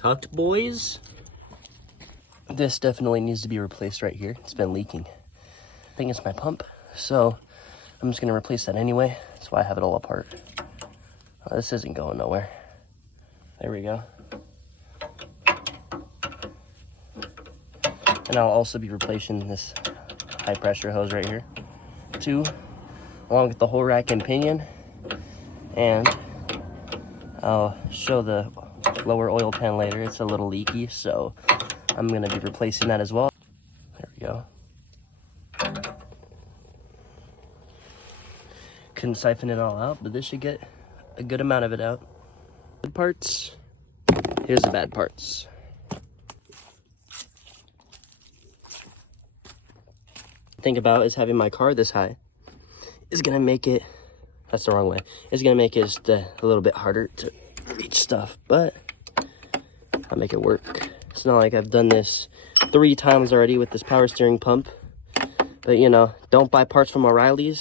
tucked, boys. This definitely needs to be replaced right here. It's been leaking. I think it's my pump, so I'm just gonna replace that anyway. That's why I have it all apart. Oh, this isn't going nowhere. There we go. And I'll also be replacing this high pressure hose right here too, along with the whole rack and pinion. And I'll show the lower oil pan later. It's a little leaky, so I'm gonna be replacing that as well. There we go. Couldn't siphon it all out, but this should get a good amount of it out. Good parts. Here's the bad parts. Think about is having my car this high is gonna make it, that's the wrong way, it's gonna make it just a little bit harder to reach stuff, but I'll make it work. It's not like I've done this 3 times already with this power steering pump, but you know, don't buy parts from O'Reilly's.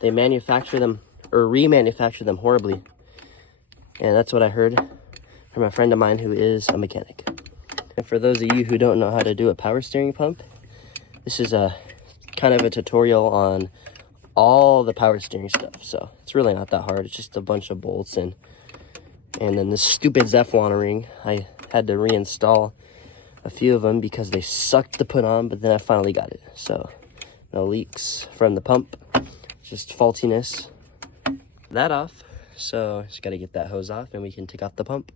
They manufacture them or remanufacture them horribly, and that's what I heard from a friend of mine who is a mechanic. And for those of you who don't know how to do a power steering pump, this is a kind of a tutorial on all the power steering stuff. So it's really not that hard. It's just a bunch of bolts and then this stupid Zeflon ring. I had to reinstall a few of them because they sucked to put on, but then I finally got it. So no leaks from the pump, just faultiness. That off. So just got to get that hose off and we can take off the pump.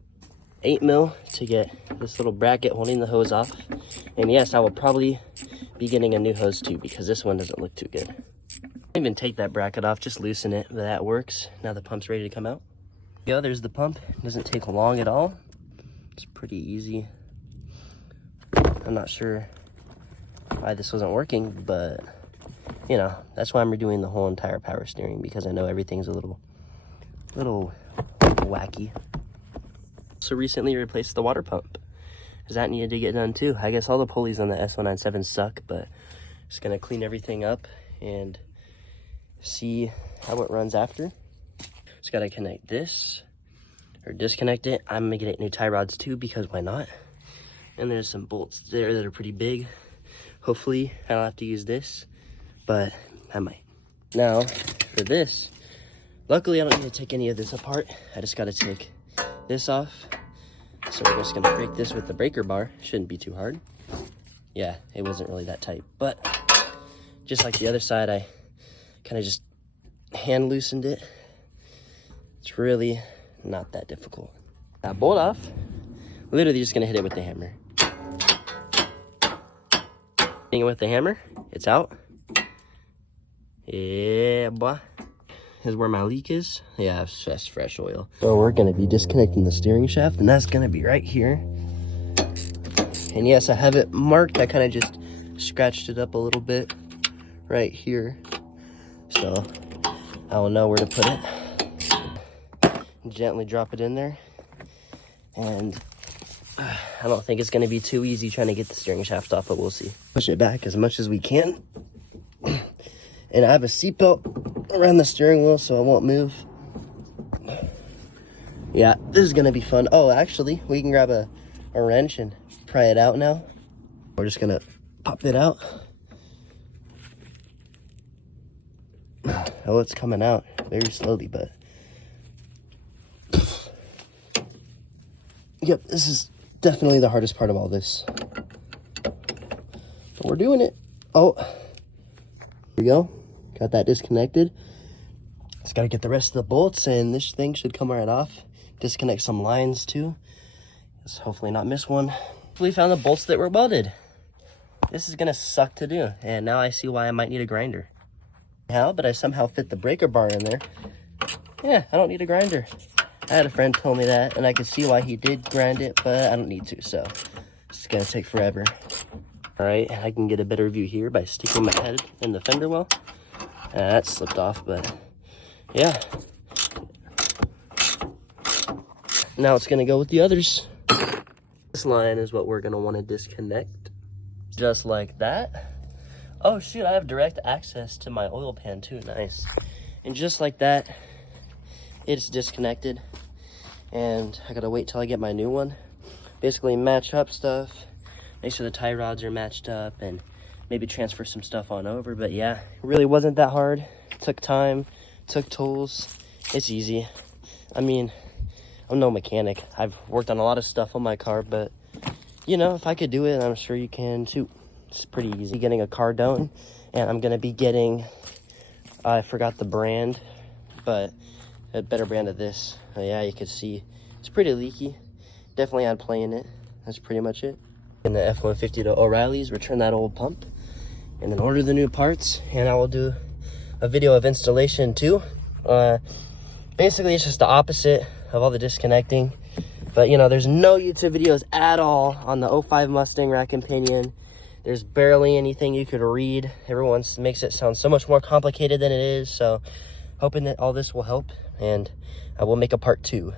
8 mil to get this little bracket holding the hose off. And yes, I will probably be getting a new hose too because this one doesn't look too good. I didn't even take that bracket off, just loosen it, but that works. Now the pump's ready to come out. Yeah, there's the pump. It doesn't take long at all. It's pretty easy. I'm not sure why this wasn't working, but you know, that's why I'm redoing the whole entire power steering, because I know everything's a little wacky. So recently replaced the water pump, because that needed to get done too. I guess all the pulleys on the S197 suck, but just gonna clean everything up and see how it runs after. Just gotta connect this or disconnect it. I'm gonna get new tie rods too, because why not? And there's some bolts there that are pretty big. Hopefully I don't have to use this, but I might. Now for this, luckily I don't need to take any of this apart. I just gotta take this off. So we're just gonna break this with the breaker bar. Shouldn't be too hard. Yeah, it wasn't really that tight, but just like the other side, I kind of just hand loosened it. It's really not that difficult. That bolt off, literally just gonna hit it with the hammer. Hitting it with the hammer, it's out. Yeah, boy. Is where my leak is. Yeah, it's just fresh oil. So we're gonna be disconnecting the steering shaft, and that's gonna be right here. And yes, I have it marked. I kind of just scratched it up a little bit right here, so I will know where to put it. Gently drop it in there, and I don't think it's gonna be too easy trying to get the steering shaft off, but we'll see. Push it back as much as we can. And I have a seatbelt around the steering wheel so it won't move. Yeah, this is gonna be fun. Oh, actually, we can grab a wrench and pry it out now. We're just gonna pop it out. Oh, it's coming out very slowly, but yep, this is definitely the hardest part of all this. But we're doing it. Oh, here we go. Got that disconnected. Just gotta get the rest of the bolts, and this thing should come right off. Disconnect some lines too. Just hopefully not miss one. We found the bolts that were welded. This is gonna suck to do, and now I see why I might need a grinder. How? But I somehow fit the breaker bar in there. Yeah, I don't need a grinder. I had a friend tell me that, and I could see why he did grind it, but I don't need to, so it's gonna take forever. All right, I can get a better view here by sticking my head in the fender well. That slipped off, but yeah. Now it's gonna go with the others. This line is what we're gonna want to disconnect. Just like that. Oh shoot, I have direct access to my oil pan too, nice. And just like that, it's disconnected. And I gotta wait till I get my new one. basically match up stuff, make sure the tie rods are matched up, and maybe transfer some stuff on over. But yeah, it really wasn't that hard. It took time, took tools. It's easy. I mean, I'm no mechanic. I've worked on a lot of stuff on my car, but you know, if I could do it, I'm sure you can too. It's pretty easy. Getting a car done, and I'm gonna be getting, I forgot the brand, but a better brand of this. Yeah, you can see it's pretty leaky. Definitely add play in it. That's pretty much it. In the F-150 to O'Reilly's, return that old pump, and then order the new parts, and I will do a video of installation too. Basically, it's just the opposite of all the disconnecting. But, you know, there's no YouTube videos at all on the 05 Mustang Rack and Pinion. There's barely anything you could read. Everyone makes it sound so much more complicated than it is. So, hoping that all this will help, and I will make a part 2.